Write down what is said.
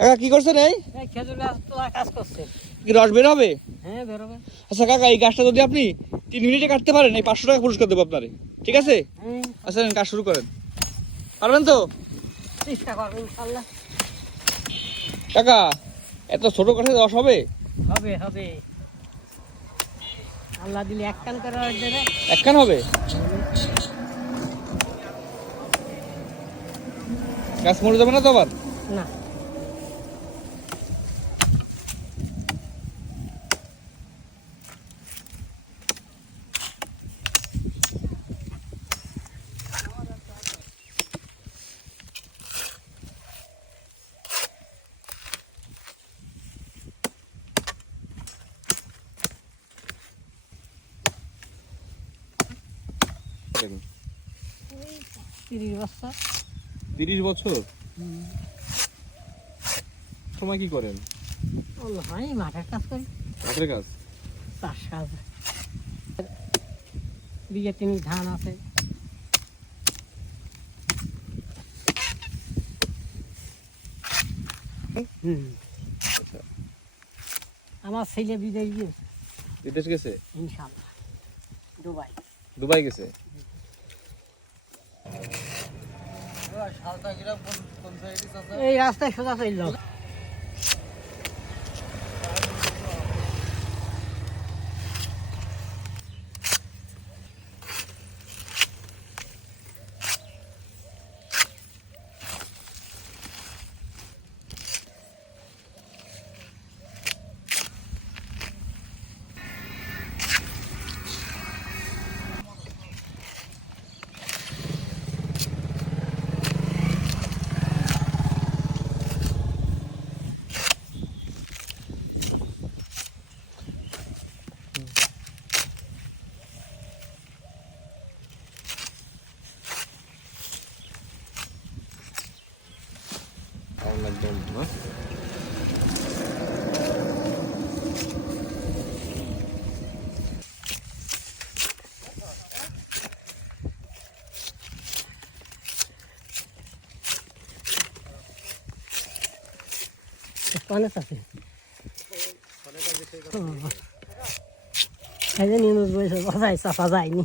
কাকা কি করছেন? এই খেজুর গাছ তোলার কাজ করছে। কি রস বের হবে? হ্যাঁ, বেরোবে। আচ্ছা কাকা, এই গাছটা যদি আপনি 3 মিনিটে কাটতে পারেন, এই 500 টাকা পুরস্কার দেবো আপনারে, ঠিক আছে? আচ্ছা কাজ শুরু করেন, পারবেন তো? চেষ্টা করবো ইনশাআল্লাহ। কাকা এত ছোট কাঠে রস হবে? হবে হবে, আল্লাহ দিলে এক কান করে রস দেবে। এক কান হবে? গাছ মরে যাবে না তো আবার? না, দেখুন, 30 বছর। 30 বছর সময় কি করেন? হয় মাঠের কাজ করি। মাঠের কাজ? চাষ কাজ, বিঘে 3 ধান আছে। আমার ছেলে বিদেশ গিয়েছে। বিদেশ গেছে? ইনশাআল্লাহ দুবাই। দুবাই গেছে? এই রাস্তায় সোজা চলল। একদম না। অনেক আছে। এই যে নিউজ বইছে বাজাই চাপা যায়নি।